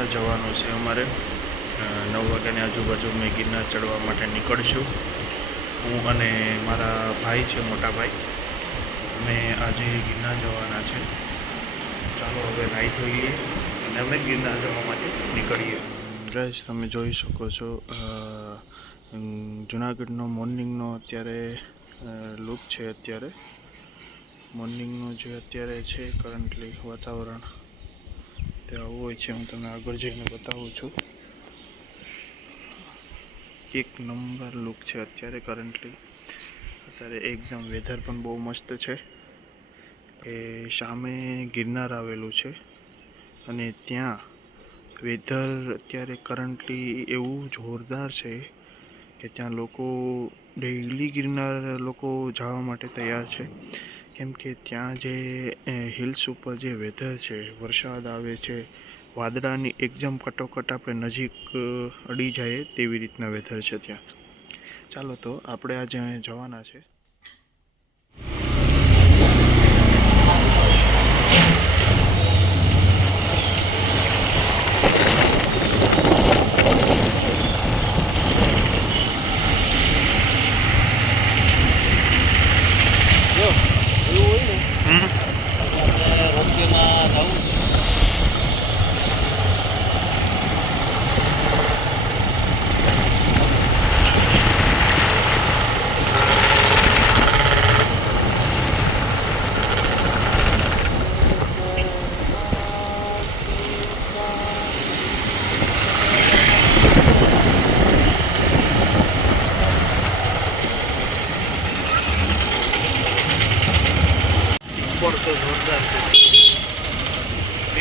ગિરનાર જવાનું છે અમારે 9 વાગ્યાની આજુબાજુ મેં ગિરનાર ચડવા માટે નીકળશું. હું અને મારા ભાઈ છે, મોટા ભાઈ, અમે આજે ગિરનાર જવાના છે. ચાલો હવે નાહી ધોઈએ અને અમે ગિરનાર જવા માટે નીકળીએ. ગાઈસ, તમે જોઈ શકો છો જુનાગઢનો મોર્નિંગનો અત્યારે લુક છે. અત્યારે મોર્નિંગનું જે અત્યારે છે કરન્ટલી વાતાવરણ તે આવું હોય છે. હું તમને આગળ જઈને બતાવું છું. એક નંબર લુક છે અત્યારે કરન્ટલી. અત્યારે એકદમ વેધર પણ બહુ મસ્ત છે. એ સામે ગિરનાર આવેલું છે અને ત્યાં વેધર અત્યારે કરન્ટલી એવું જોરદાર છે કે ત્યાં લોકો ડેઈલી ગિરનાર લોકો જવા માટે તૈયાર છે. કેમ કે ત્યાં જે હિલ્સ ઉપર જે વેધર છે, વરસાદ આવે છે, વાદળાની એકદમ કટોકટ આપણે નજીક અડી જાય તેવી રીતના વેધર છે ત્યાં. ચાલો તો આપણે આજે જવાના છે. ઉપર તો જોરદાર છે,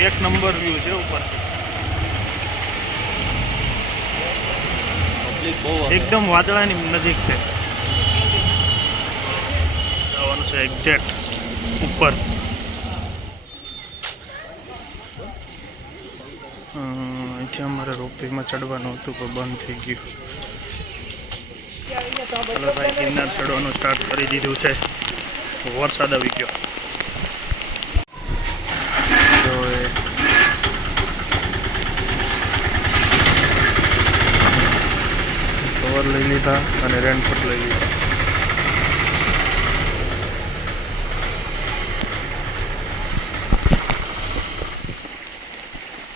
એક નંબર વ્યૂ છે ઉપરથી. એકદમ વાદળાની નજીક છે. જવાનું છે એક્ઝેક્ટ ઉપર. અહીંથી અમારે રોપવેમાં ચડવાનું હતું પણ બંધ થઈ ગયું. ચાલો ભાઈ, ગિરનાર ચડવાનું સ્ટાર્ટ કરી દીધું છે. વરસાદ આવી ગયો. કવર લઈ લીધા અને રેનકોટ લઈ લીધા.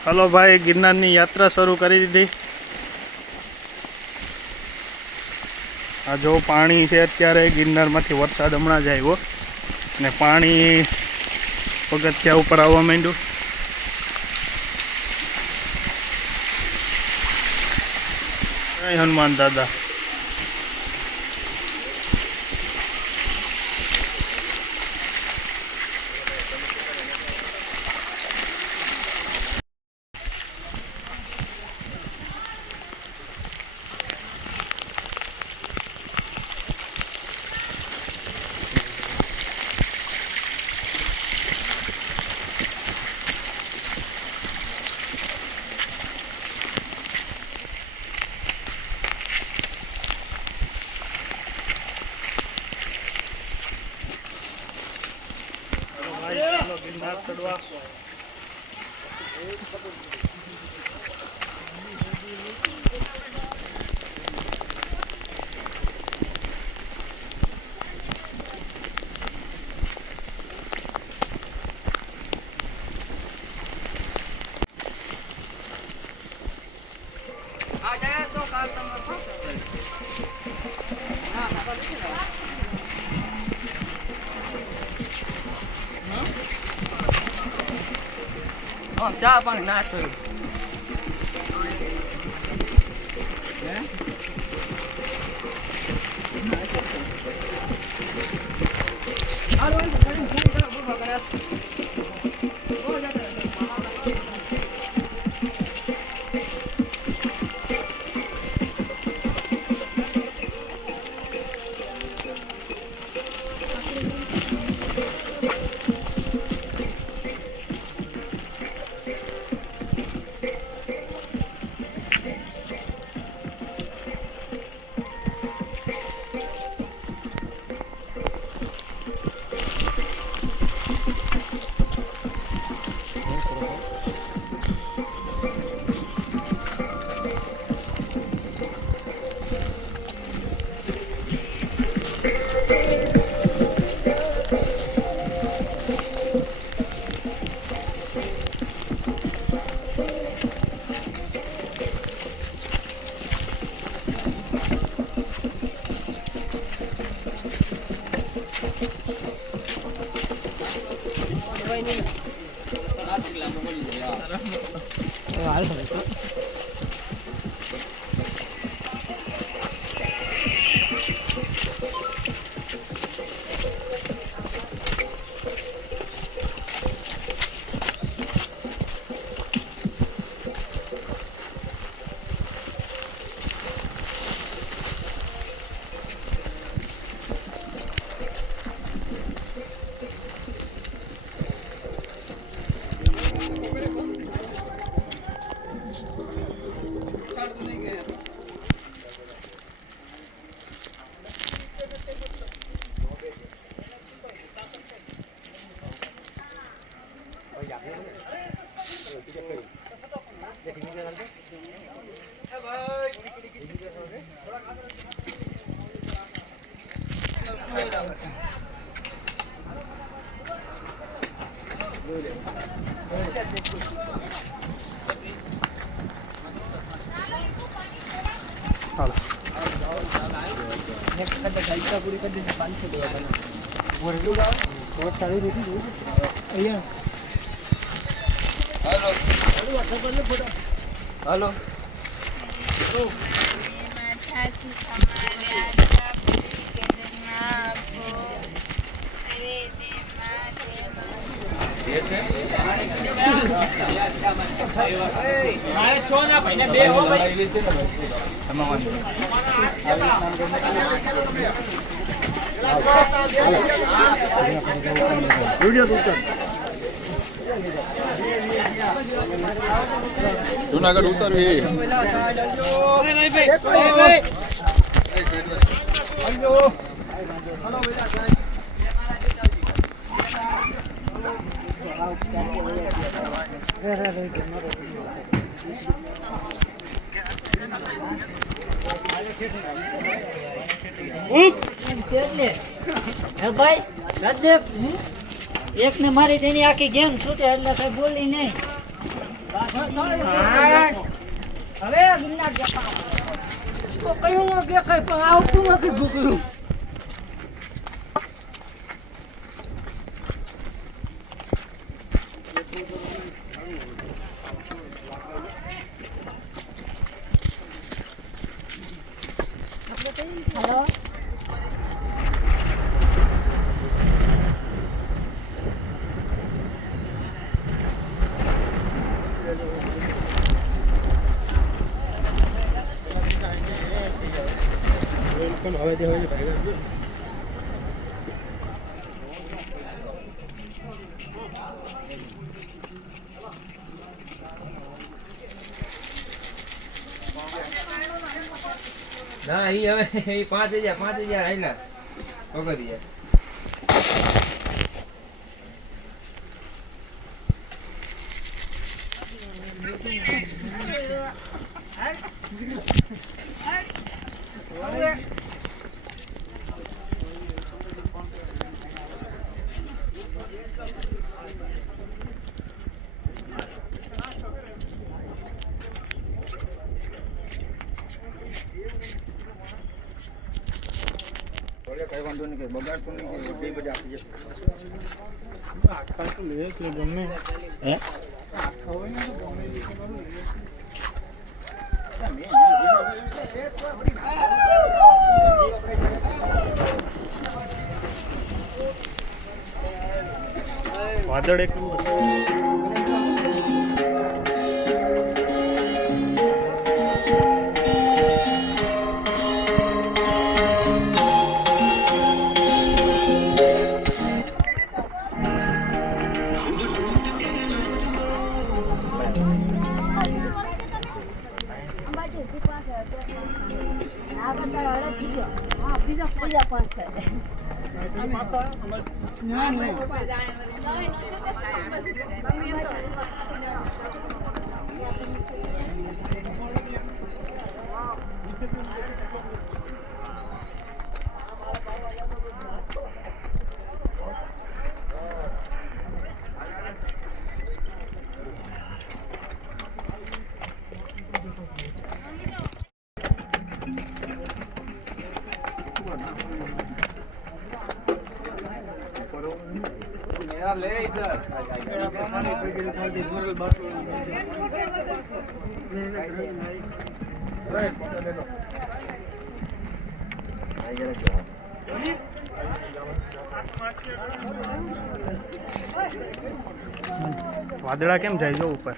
હલો ભાઈ, ગિરનારની યાત્રા શરૂ કરી દીધી. આ જો પાણી છે અત્યારે ગિરનારમાંથી. વરસાદ હમણાં જ આવ્યો ને પાણી પગથિયા ઉપર આવવા માંડ્યું. જય હનુમાન દાદા. ગિરનાર ચડવા ચા પાણી નાસ્તો હાલો હાલો વિડીયો તો ઉતાર જુનાગઢ ઉતરવી એક ને મારી તેની આખી ગેમ છૂટે એટલે કઈ બોલી નહીં. હવે કયું દેખાય પણ આવતું નથી ભૂકરું. હેલો ના ઈ હવે ઈ 5000 આઈલા વગર યાર કઈ વાંધો નહીં, કઈ બગાડ તો નહીં, બે બજે આપી જશે. આજકાલ તો લે છે ગમે હે વાદળ એકલું લે ઇધર વાદળા કેમ જાય જો ઉપર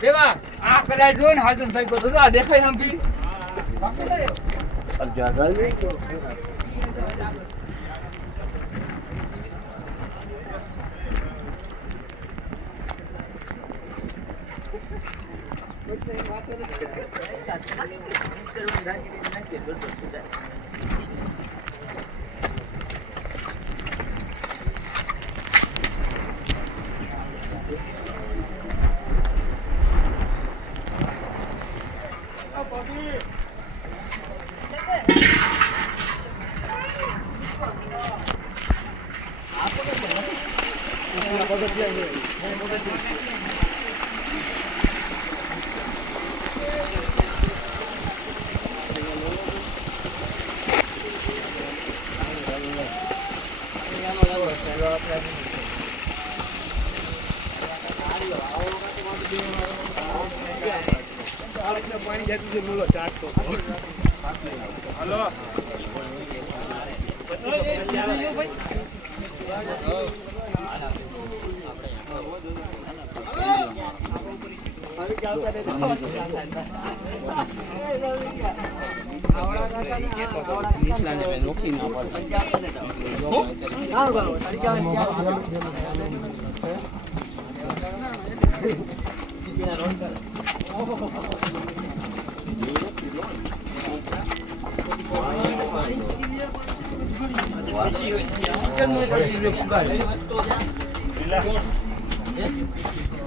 દેવા આ કરાય જો ને હાજન ભાઈ કો તો આ દેખાય હમ ભી अब ज्यादा नहीं पानी जाती है बोलो चाट तो hello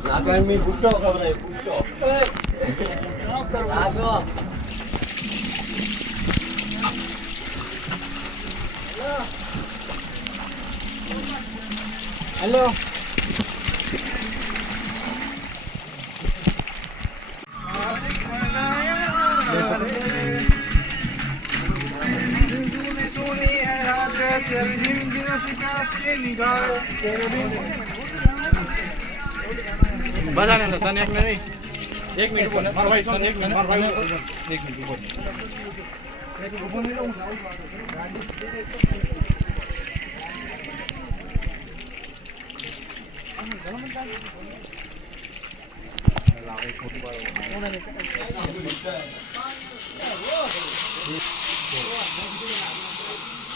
Lagan mi butto kawai butto. Lago. Hello. બધાને તને એક મિનિટ ઉભો મારો ભાઈ સોન એક મિનિટ મારો ભાઈ એક મિનિટ ઉભો ઉભો નહીં રહું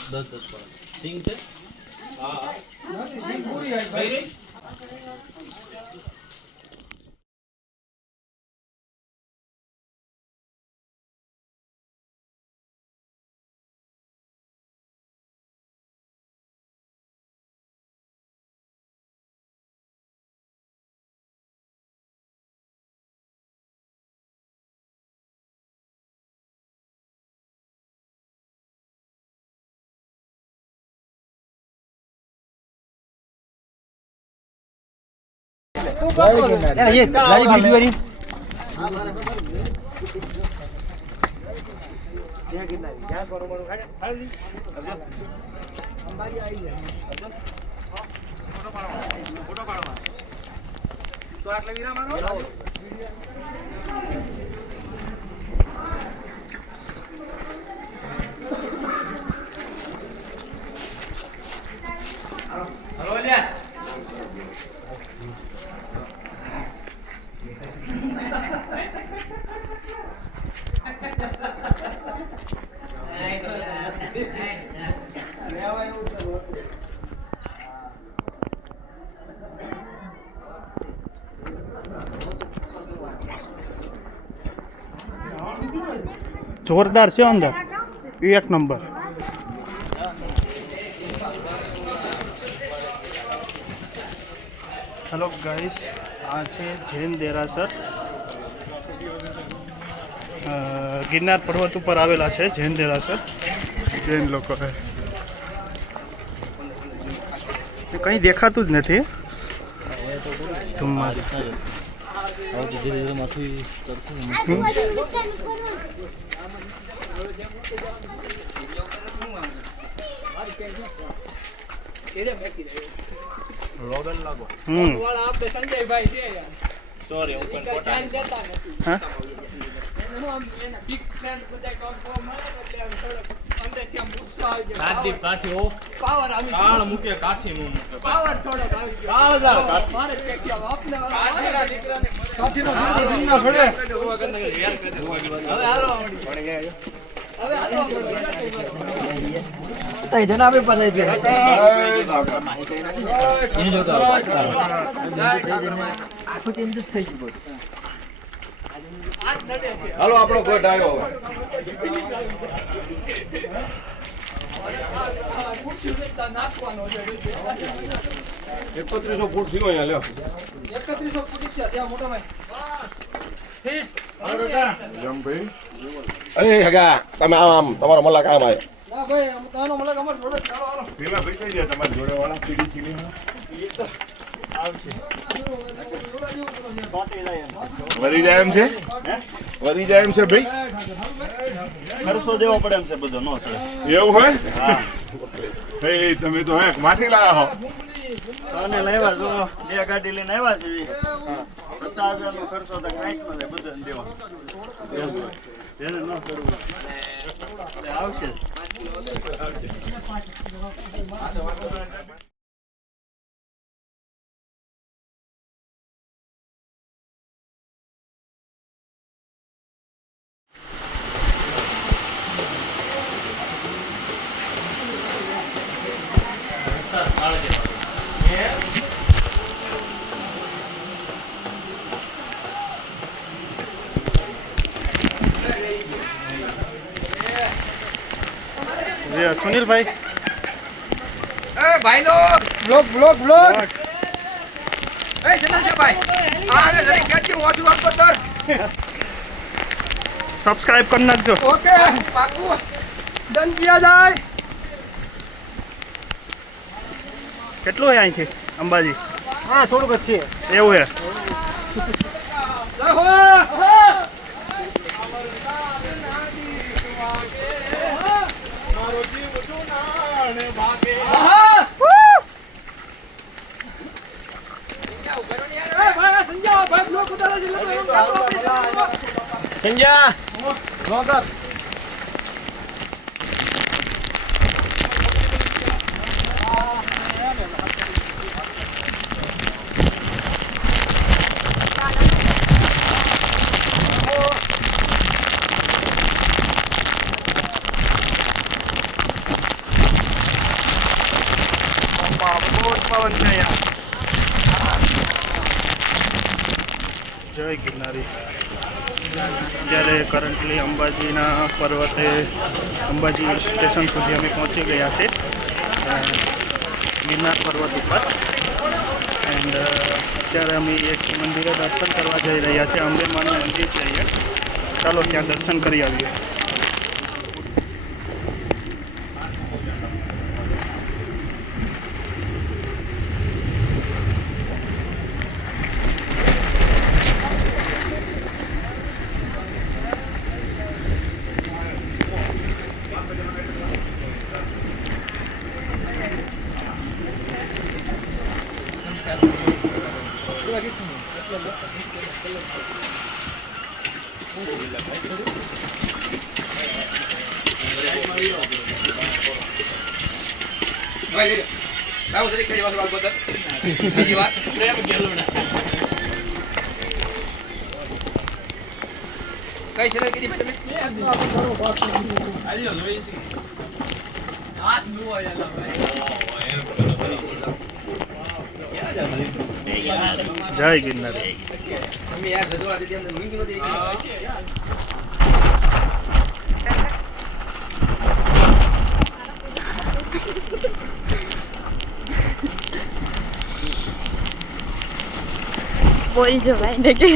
દસ સિંગ છે હા પૂરી આવી ભાઈ ये लाइव वीडियो री क्या कितना क्या करो मरो खाली अंबारी आई है फोटो पाड़ो तो आटले वीरा मारो હલો લ્યા જોરદાર છે અંદર એક નંબર હેલો ગાઈસ, આ છે જૈન દેરાસર. ગિરનાર પર્વત ઉપર આવેલા છે જૈન દેરાસર. જૈન લોકો કંઈ દેખાતું જ નથી. ધુમ્મસ. ધીરે ધીરે માથું ચડશે. સોરી ઓપન હા કાઠી કાઠી ઓ પાવર આવી કાળ મૂકે કાઠી નું મૂકે પાવર થોડોક આવી ગયો કાળ જા કાઠી મારે કે આપને કાઠીના દીકરાને કાઠીનો ના ખડે દુઆ કરને યાર કરે હવે હાલો હવે હાલો તઈ જનાબે પાસે દે એને જો કા આખો ટીમ જ થઈ ગયું આજ નડે છે હાલો આપણો ગઢ આવ્યો હવે. ખુરશી ઉડતા નાખવાનો છે 3100 ફૂટ થયો અહીંયા લ્યો. 3100 ફૂટ છે ત્યાં મોટો ભાઈ અરે હગા તમે આમ તમારો મલાક આમ આવ્યો. ના ભાઈ અમ તાનો મલક અમાર જોડે ચાલો હાલો પેલા ભાઈ કઈ ગયા તમારા જોડે વાળા સીડી સીડી વરી જાય એમ છે? વરી જાય એમ છે ભાઈ? ખર્ચો દેવો પડે એમ છે બધો નો છે એવું હોય? હે તમે તો હે માટી લાયા હો. અને લાવ્યા જો બે ગાડી લઈને આવ્યા છે 50,000 નો ખર્ચો તો કાંઈ ન થાય બધું દેવા જેને ન કરવું આવશે. સુનિલભાઈ એ ભાઈ લોગ બ્લોગ એ ચલા છે ભાઈ આને જરી કેતી વોચ વોચ પર સબસ્ક્રાઇબ કરી નાખજો. ઓકે પાકુ ડન કિયા જાય કેટલું છે અહીંથી અંબાજી? હા થોડુંક જ છે એવું છે. સંજય નોકર જય ગિરનારી. અત્યારે કરન્ટલી અંબાજીના પર્વતે અંબાજી સ્ટેશન સુધી અમે પહોંચી ગયા છે ગિરનાર પર્વત ઉપર. એન્ડ અત્યારે અમે એક મંદિરે દર્શન કરવા જઈ રહ્યા છીએ. અંબેમાનું મંદિર છે અહીંયા. ચાલો ત્યાં દર્શન કરી આવીએ. ભાઈ ભાઈ જરી કરી વાત બોલ બીજી વાત પ્રેમ ગેલું કઈ છે કીધી ભાઈ તમે આલ્યો જોઈ છે હાથ નુઓ યાર ભાઈ જય ગિરનારી. અમે યાર જદોડા દીધી અમને મીંગ નો દે બોલજો ભાઈને કે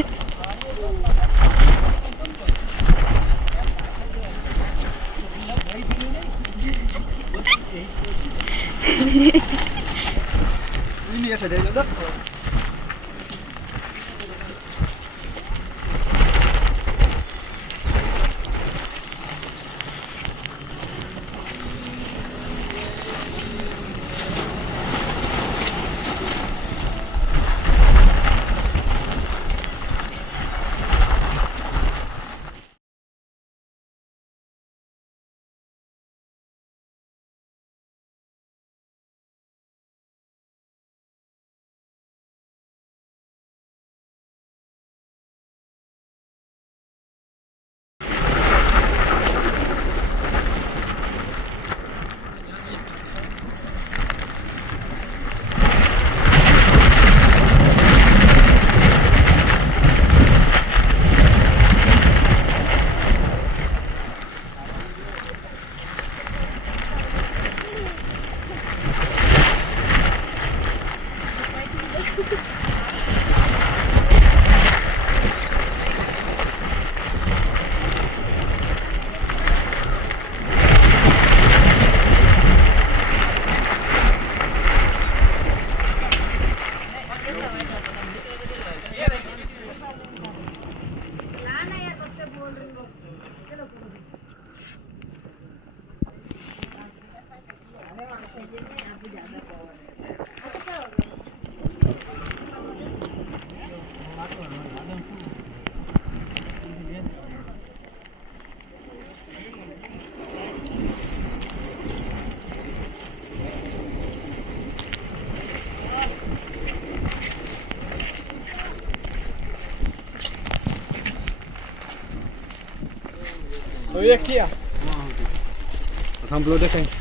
થાંભલો દેખાય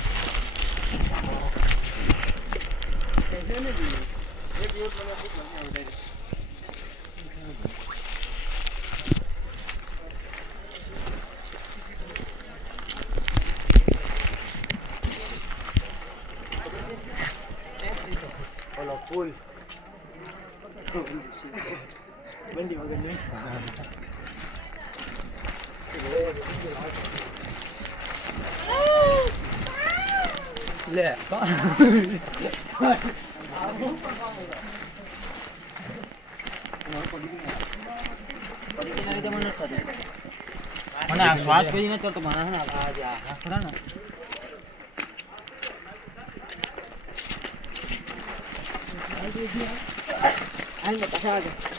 મને આ શ્વાસ પછી ન ચડતો મને હે ને આ ખરા ને આને પાછા આગળ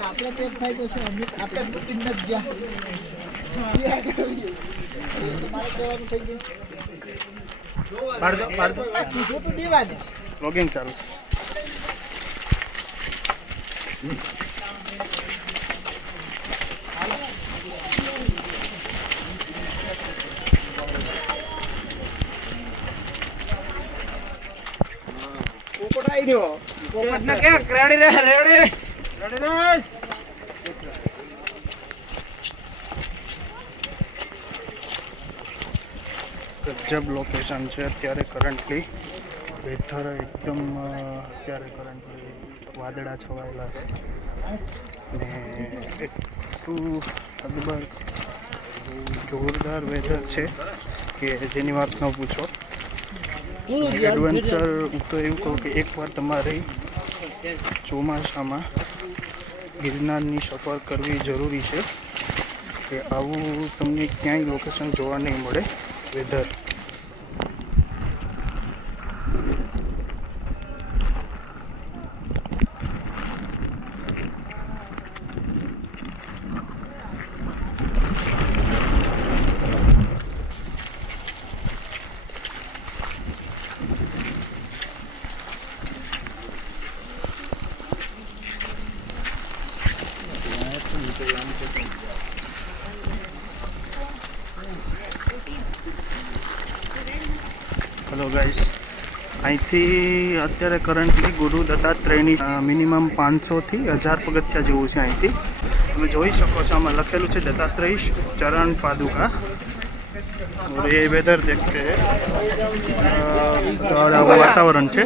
આપણે તો થાય તો છે આપણે બુકિંગ નથી ગયા તમારે કહેવાનું થઈ ગયું પાડો કીધું તો દેવાને લોગિંગ ચાલુ પોપટ આવી ગયો પોપટ ને કે રેડી રે રેડી ગજબ લોકેશન છે અત્યારે કરન્ટલી વેધર એકદમ અત્યારે કરન્ટલી વાદળા છવાયેલા છે ને એટલું અદભુત જોરદાર વેધર છે કે જેની વાત ન પૂછો એડવેન્ચર હું તો એવું કહું કે એકવાર તમારે ચોમાસામાં ગિરનારની સફર કરવી જરૂરી છે કે આવું તમને ક્યાંય લોકેશન જોવા નહીં મળે વેધર હેલો ગાઈસ, અહીંથી અત્યારે કરન્ટલી ગુરુ દત્તાત્રેયની મિનિમમ 500થી 1000 પગથિયા જેવું છે. અહીંથી તમે જોઈ શકો છો, આમાં લખેલું છે દત્તાત્રેય ચરણ પાદુકા. और ये वेदर देखते हैं, और वातावरण છે.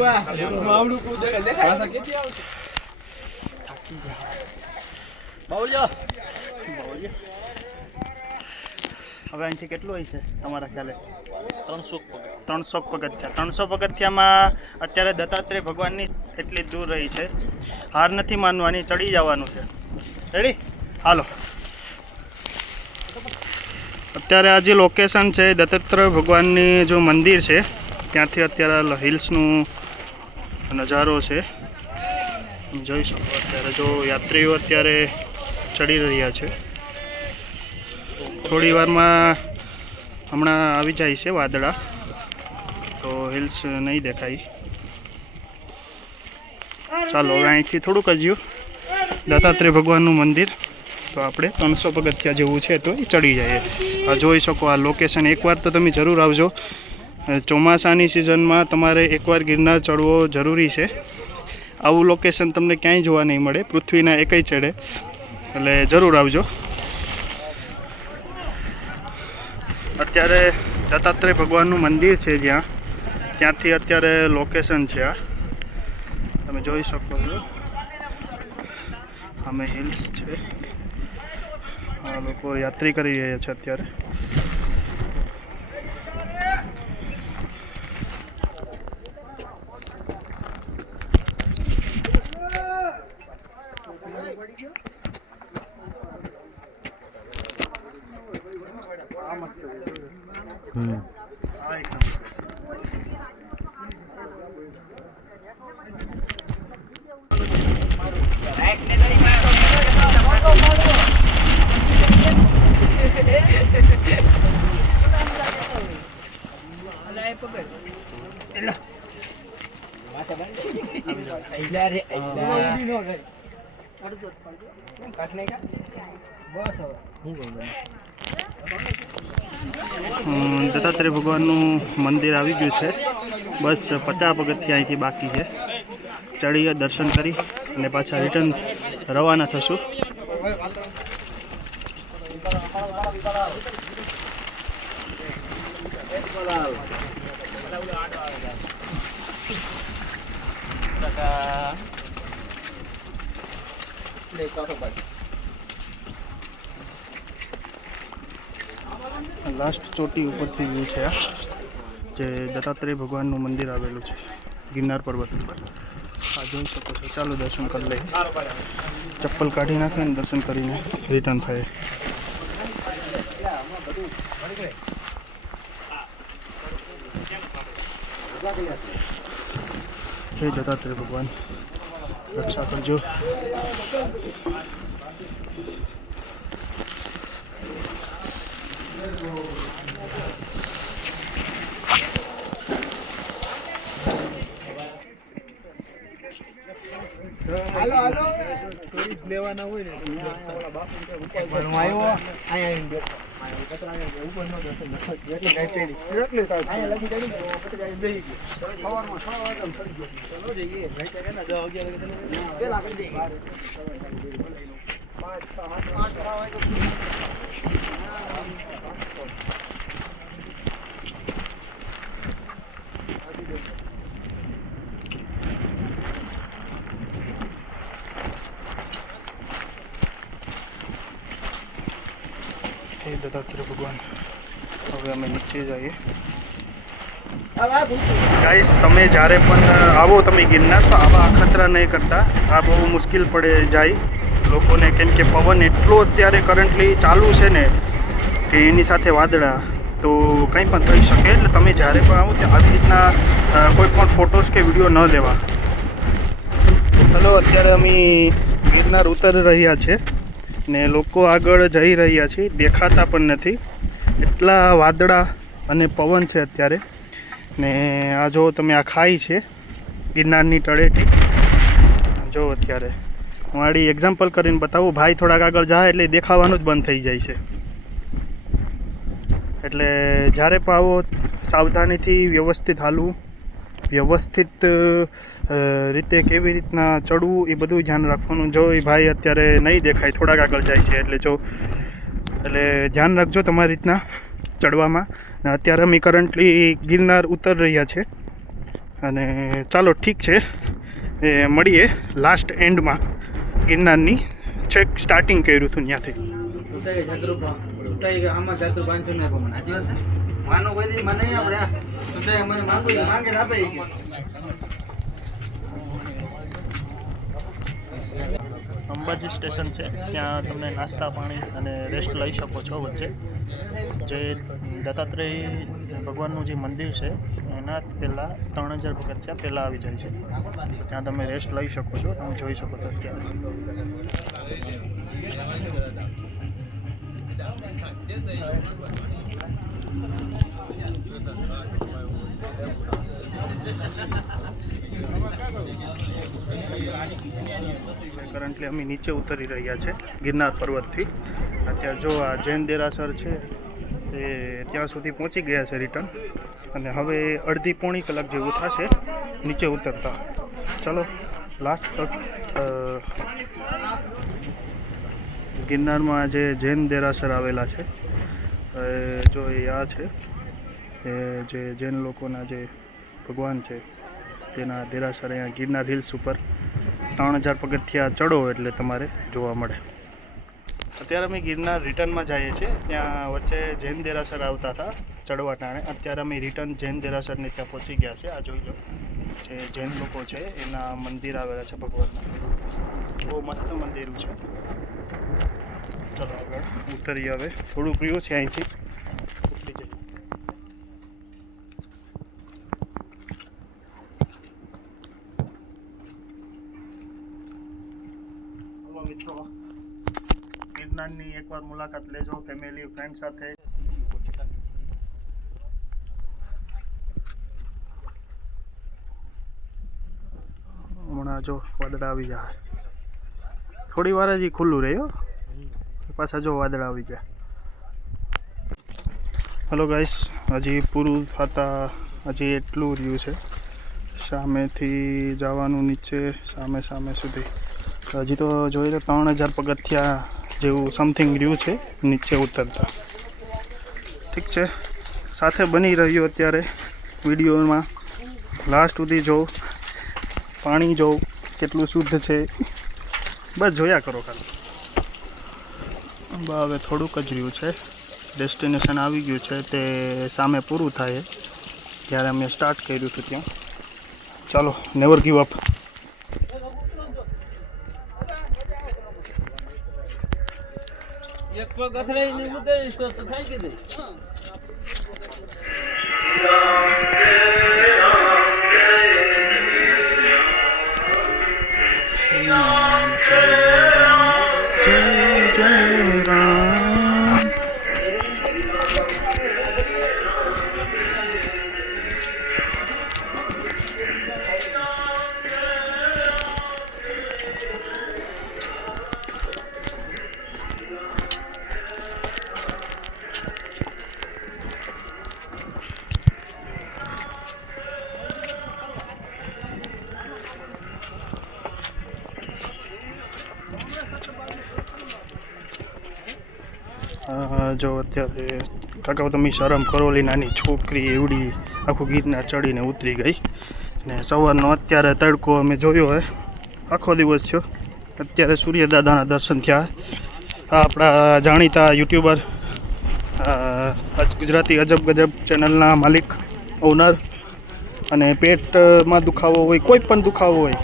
હવે અહીંથી કેટલું હોય છે તમારા ખ્યાલે? 300 પગથિયા. 300 પગથિયામાં અત્યારે દત્તાત્રેય ભગવાનની એટલી દૂર રહી છે. હાર નથી માનવાની, ચડી જવાનું છે. રેડી? હાલો. અત્યારે આ જે લોકેશન છે દત્તાત્રેય ભગવાનની જો મંદિર છે ત્યાંથી અત્યારે હિલ્સનું નજારો છે, જોઈ શકો. અત્યારે જો યાત્રીઓ અત્યારે ચડી રહ્યા છે. થોડી વારમાં હમણાં આવી જાય છે વાદળા, તો હિલ્સ નહીં દેખાય. ચાલો હવે અહીંથી થોડુંક હજુ દત્તાત્રેય ભગવાનનું મંદિર, તો આપણે 300 પગથિયા જેવું છે તો એ ચડી જઈએ. આ જોઈ શકો આ લોકેશન. એકવાર તો તમે જરૂર આવજો. ચોમાસાની સિઝનમાં તમારે એકવાર ગિરનાર ચડવો જરૂરી છે. આવું લોકેશન તમને ક્યાંય જોવા નહીં મળે પૃથ્વીના એકેય છેડે, એટલે જરૂર આવજો. અત્યારે દત્તાત્રેય ભગવાનનું મંદિર છે ત્યાંથી અત્યારે લોકેશન છે આ તમે જોઈ શકો છો. અમે હિલ્સ છે, આ લોકો યાત્રી કરી રહ્યા છે અત્યારે. દત્તાત્રેય ભગવાનનું મંદિર આવી ગયું છે. બસ 50 પગથિયા અહીંથી બાકી છે. ચડીએ, દર્શન કરી અને પાછા રિટર્ન રવાના થશું. લાસ્ટ ચોટી ઉપરથી વ્યૂ છે આ, જે દત્તાત્રેય ભગવાનનું મંદિર આવેલું છે ગિરનાર પર્વત ઉપર. આ જોઈ શકો છો. ચાલો દર્શન કરી લઈએ. ચપ્પલ કાઢી નાખે ને દર્શન કરીને રિટર્ન થાય. હે દત્તાત્રેય ભગવાન, રક્ષા કરજો. લેવાના હોય ને હે દત્તાત્રેય ભગવાન. હવે અમે નીચે જઈએ. ગાઈસ, તમે જ્યારે પણ આવો તમે ગિરનાર, તો આવા અખતરા નહીં કરતા. આ બહુ મુશ્કેલ પડે જાય લોકોને, કેમ કે પવન એટલો અત્યારે કરન્ટલી ચાલુ છે ને કે એની સાથે વાદળા, તો કંઈ પણ થઈ શકે. એટલે તમે જ્યારે પણ આવો ત્યાં આવી રીતના કોઈ પણ ફોટોસ કે વિડીયો ન લેવા. હલો, અત્યારે અમે ગિરનાર ઉતરી રહ્યા છે ને લોકો આગળ જઈ રહ્યા છે, દેખાતા પણ નથી. એટલા વાદળા અને પવન છે અત્યારે. ને આ જો તમે, આ ખાઈ છે ગિરનારની તળેટી જો અત્યારે. હું આડી એક્ઝામ્પલ કરીને બતાવું. ભાઈ થોડાક આગળ જાય એટલે દેખાવાનું જ બંધ થઈ જાય છે. એટલે જ્યારે પણ આવો સાવધાનીથી વ્યવસ્થિત હાલવું, વ્યવસ્થિત રીતે કેવી રીતના ચડવું એ બધું ધ્યાન રાખવાનું. જો એ ભાઈ અત્યારે નહીં દેખાય, થોડાક આગળ જાય છે એટલે ધ્યાન રાખજો તમારી રીતના ચડવામાં. ને અત્યારે અમે કરન્ટલી ગિરનાર ઉતર રહ્યા છે અને ચાલો ઠીક છે, એ મળીએ લાસ્ટ એન્ડમાં. ગિરનારની છેક સ્ટાર્ટિંગ કર્યું હતું ત્યાંથી. આમાં જાતું 500 ને આપો મને. સાચી વાત છે. માનો કોઈ દી મને આપણે મને માંગે આપે. અંબાજી સ્ટેશન છે, ત્યાં તમને નાસ્તા પાણી અને રેસ્ટ લઈ શકો છો વચ્ચે. જે દત્તાત્રેય ભગવાનનું જે મંદિર છે એના પહેલાં 3000 પગથિયાં પહેલાં આવી જાય છે. તો ત્યાં તમે રેસ્ટ લઈ શકો છો. તમે જોઈ શકો છો અત્યારે. કરન્ટલી અમે નીચે ઉતરી રહ્યા છે ગિરનાર પર્વતથી. અત્યારે જો આ જૈન દેરાસર છે એ ત્યાં સુધી પહોંચી ગયા છે રિટર્ન, અને હવે અડધી પોણી કલાક જેવું થશે નીચે ઉતરતા. ચલો લાસ્ટ તક ગિરનારમાં જે જૈન દેરાસર આવેલા છે, જો એ આ છે, એ જે જૈન લોકોના જે ભગવાન છે તેના દેરાસર અહીંયા ગિરનાર હિલ્સ ઉપર 3000 પગથિયાં ચડો એટલે તમારે જોવા મળે. અત્યારે અમે ગિરનાર રિટર્નમાં જઈએ છીએ. ત્યાં વચ્ચે જૈન દેરાસર આવતા હતા ચડવા ટાણે. અત્યારે અમે રિટર્ન જૈન દેરાસરની ત્યાં પહોંચી ગયા છે. આ જોઈ લો, જે જૈન લોકો છે એના મંદિર આવેલા છે ભગવાનના. બહુ મસ્ત મંદિર છે. ચલો આગળ ઉતરીએ. હવે થોડુંક રહ્યું છે અહીંથી ઉતરી જઈએ. મિત્રો, ગિરનારની એકવાર મુલાકાત લેજો ફેમિલી ફ્રેન્ડ સાથે. હમણાં જો વાદળા આવી જાય, થોડી વાર જ ખુલ્લું રહ્યો, પાછા જો વાદળા આવી જાય. હલો ગાઈસ, હજી પૂરું થતા હજી એટલું રહ્યું છે. સામેથી જવાનું નીચે સામે સુધી. હજી તો જોઈ લો 3000 પગથિયાં જેવું સમથિંગ રહ્યું છે નીચે ઉતરતા. ઠીક છે, સાથે બની રહ્યો અત્યારે વિડીયોમાં લાસ્ટ સુધી. જોઉં પાણી, જોઉં કેટલું શુદ્ધ છે, બસ જોયા કરો ખાલી. હવે થોડુંક જ રહ્યું છે, ડેસ્ટિનેશન આવી ગયું છે. તે સામે પૂરું થાય ત્યારે અમે સ્ટાર્ટ કર્યું હતું ત્યાં. ચાલો, નેવર ગીવ અપ. એક પગ અથડાઈને ઉતરીશ તો થાય કે નહીં? જય જય રામ. જો અત્યારે કાકા તમે શરમ કરો, ઓલી નાની છોકરી એવડી આખું ગીરના ચડીને ઉતરી ગઈ. ને સવારનો અત્યારે તડકો અમે જોયો હે, આખો દિવસ થયો. અત્યારે સૂર્યદાદાના દર્શન થયા. આપણા જાણીતા યુટ્યુબર ગુજરાતી અજબ ગજબ ચેનલના માલિક, ઓનર, અને પેટમાં દુખાવો હોય, કોઈ પણ દુખાવો હોય,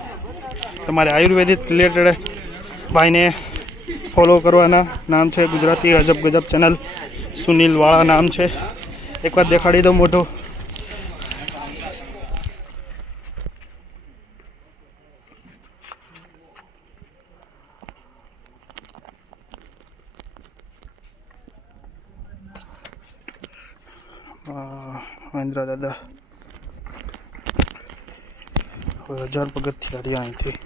તમારે આયુર્વેદિક રિલેટેડ ભાઈને ફોલો કરવાના. નામ છે ગુજરાતી અજબ ગજબ ચેનલ, સુનિલ વાળા નામ છે. એકવાર દેખાડી દો મોઢો. મહેન્દ્ર દાદા હવે 1000 પગથિયાં રહ્યા અહીંથી.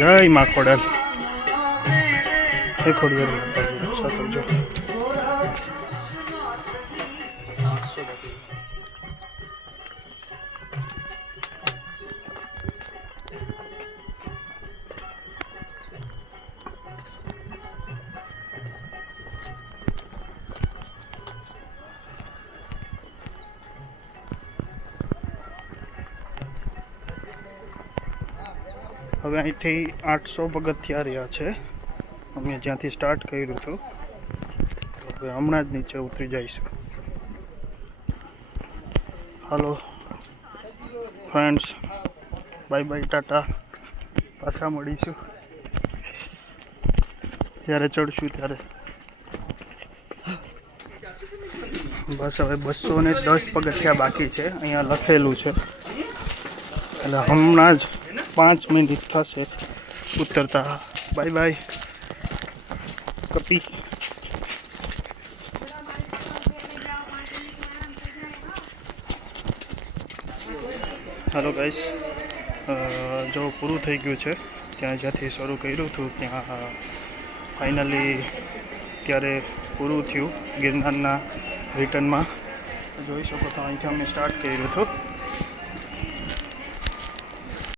જય મા ખોડલ. હે ખોડિયાર માતાજી રક્ષા કરજો. હવે અહીંથી 800 પગથિયા રહ્યા છે. અમે જ્યાંથી સ્ટાર્ટ કર્યું હતું હવે હમણાં જ નીચે ઉતરી જઈશું. હાલો ફ્રેન્ડ્સ, બાય બાય, ટાટા. પાછા મળીશું જ્યારે ચડશું ત્યારે. બસ હવે 210 પગથિયા બાકી છે. અહીંયા લખેલું છે એટલે હમણાં જ 5 મિનિટ થશે ઉતરતા. બાય બાય કપી. હાલો ગાઈસ, જો પૂરું થઈ ગયું છે. ત્યાં જ્યાંથી શરૂ કર્યું હતું ત્યાં ફાઇનલી ત્યારે પૂરું થયું ગિરનારના રિટર્નમાં. જોઈ શકો તો અહીંથી અમે સ્ટાર્ટ કર્યું હતું.